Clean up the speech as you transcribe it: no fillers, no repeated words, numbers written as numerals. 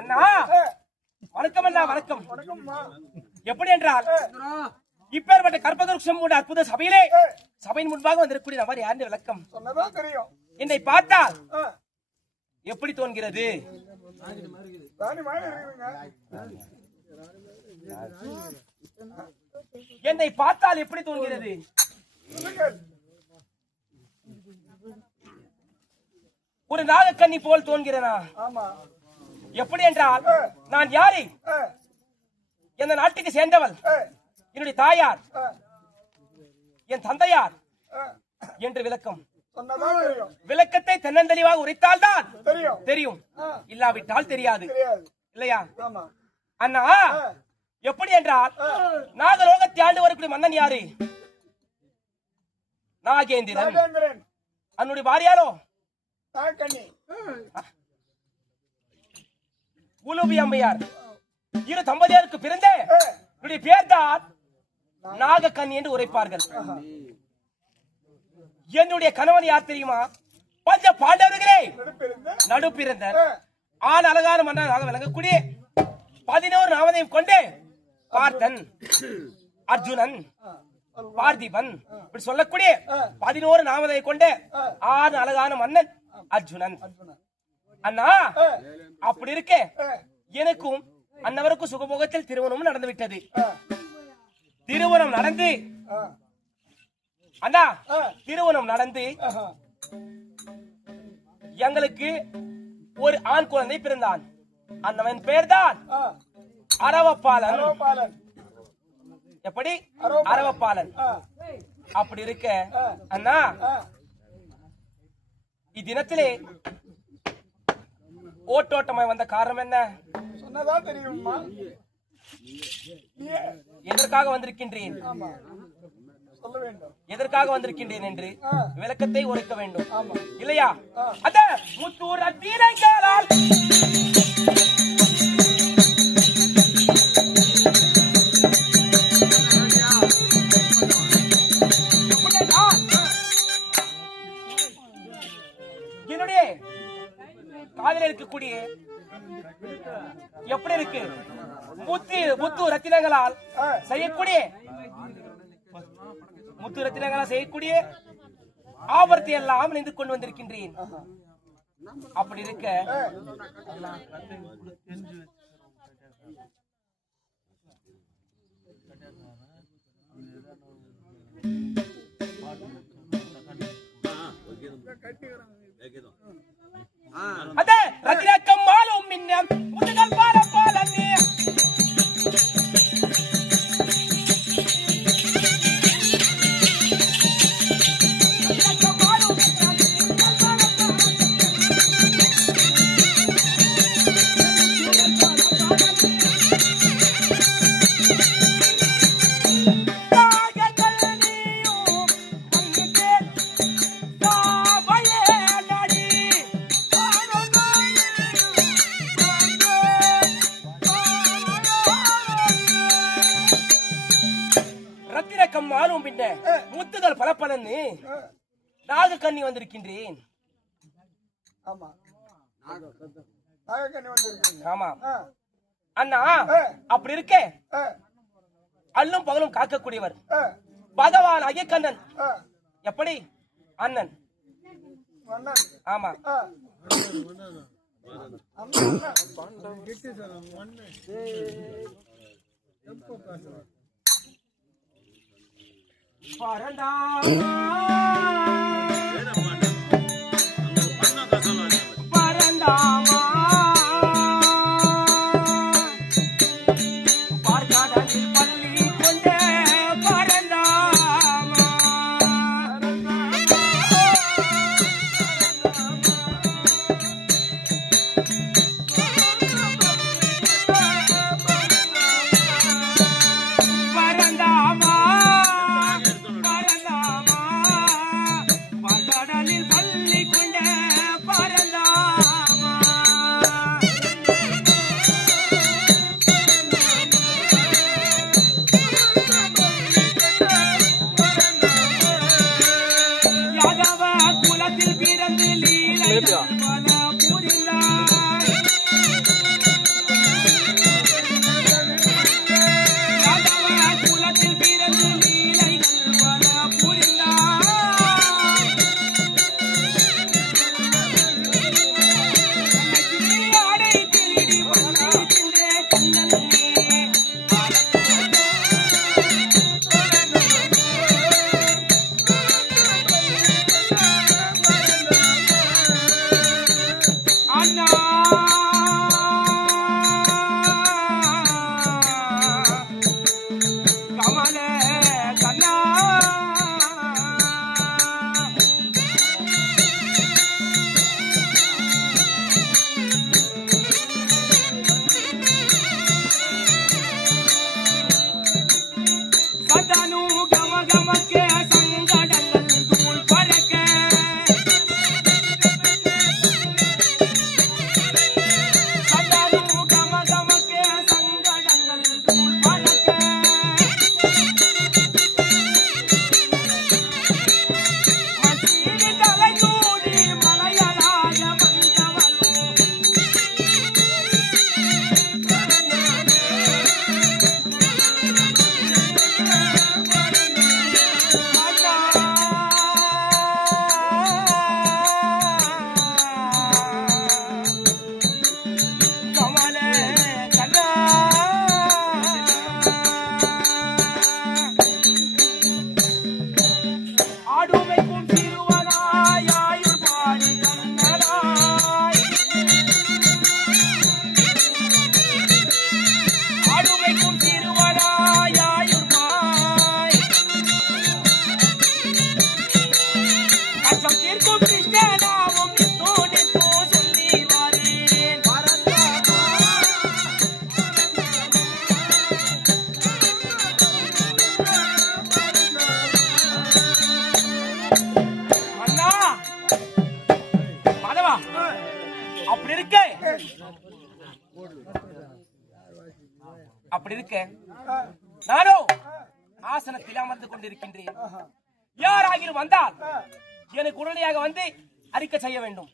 அண்ணா வணக்கம் அண்ணா வணக்கம். எப்படி என்றால் இப்பேற்பட்ட கற்பகருஷம் கொண்ட அற்புத சபையிலே சபையின் முன்பாக வந்திருக்கக்கூடிய நபர் யாருன்னு விளக்கம் தெரியும். என்னை பார்த்தால் எப்படி தோன்கிறது? என்னை பார்த்தால் எப்படி தோன்கிறது? ஒரு நாகக்கண்ணி போல் தோன்கிறனா? எப்படி என்றால் நான் யாரை எந்த நாட்டுக்கு சேர்ந்தவள், என்னுடைய தாயார், என் தந்தையார் என்று விளக்கம். விளக்கத்தை தென்னந்தெளிவாக உரைத்தால் தான் தெரியும், இல்லாவிட்டால் தெரியாது இல்லையா அண்ணா? எப்படி என்றால் நாகலோகத்தை ஆண்டு வரக்கூடிய மன்னன் யாரு? நாகேந்திரன். அவனுடைய பாரியாரோ உலுபி அம்மையார். இரு தம்பதியாருக்கு பிறந்த பேர் தான் நாகக்கண்ணி என்று உரைப்பார்கள். என்னுடைய கணவன் யார் தெரியுமா? பஞ்ச பாண்டவர்களே நடு பிறந்த ஆண் அழகான மன்னனாக விளங்கக்கூடிய 11 நாமதையும் கொண்டு பார்த்தன், அர்ஜுனன், பார்த்திபன் இப்படி சொல்லக்கூடிய 11 நாமதை கொண்ட ஆண் அழகான மன்னன் அர்ஜுனன். அண்ணா அப்படி இருக்க எனக்கும் அன்னவருக்கும் சுகபோகத்தில் திருமணம் நடந்து விட்டது. திருமணம் நடந்து அண்ணா திருமணம் நடந்து எங்களுக்கு ஒரு ஆண் குழந்தை பிறந்தான். அந்தவன் பெயர்தான் அரவப்பாலன். எப்படி? அரவப்பாலன். அப்படி இருக்க அண்ணா இத்தினத்திலே ஓட்டோட்டமாய் வந்த காரணம் என்ன? சொன்னதா தெரியுமா? எதற்காக வந்திருக்கின்றேன், எதற்காக வந்திருக்கின்றேன் என்று விளக்கத்தை உரைக்க வேண்டும் இல்லையா? அத முத்தூர் அத்தீரங்களால் என்னுடைய காதல இருக்கக்கூடிய எப்படி இருக்கு முத்து ரத்தினங்களால் செய்யக்கூடிய முத்து ரத்தினங்களால் செய்யக்கூடிய ஆபரத்தை எல்லாம் நின்று கொண்டு வந்திருக்கின்றேன். அப்படி இருக்க அத ரத்தினக்கம் மாலும் மின்னம் முதுகல் பால பாலனே முத்துகள் பலப்பலன்னு நாகக்கண்ணி வந்திருக்கின்றேன். ஆமா அண்ணா அப்படி இருக்க அல்லும் பகலும் காக்கக்கூடியவர் பகவான் அய்யக்கண்ணன். எப்படி அண்ணன்? ஆமா. பரந்தாமா பார்க்காடலில் பள்ளி கொண்டே பரந்தாமா பரந்தாமா பரந்தாமா பார்க்காடலில் பள்ளி கொண்டே பரந்தாமா யாதவ குலத்தில் பிறந்து லீலைகள் பல புரிந்தார். யாதவ குலத்தில் பிறந்து லீலைகள் பல புரிந்தார். ஆடை திருடி வந்து கண்ணனே அண்ணா கமல கண்ணா சதனு கம கமக்கே சங்கடங்கள் தூள் பறக்க சதனு கம கமக்கே சங்கடங்கள் தூள் பறக்க மசீனி தலை தூடி மலையலாக வந்தவளோ கமல கண்ணா ஆடுமைக்கும் திருவனாய் ஆயுள் பாடி கண்ணனாய் ஆடுமைக்கும் திருவனாய் ஆயுள் பாய் கஷ்டம் தீர்க்கும் கிருஷ்ணனாவும் நித்தோ நித்தோ சொல்லி வாரேன். அண்ணா மாதவா அப்படி இருக்க அப்படி இருக்க நானோ ஆசனத்தில் அமர்ந்து கொண்டிருக்கின்றேன். யாராகிலும் வந்தால் எனக்கு உடனடியாக வந்து அறிக்கை செய்ய வேண்டும்.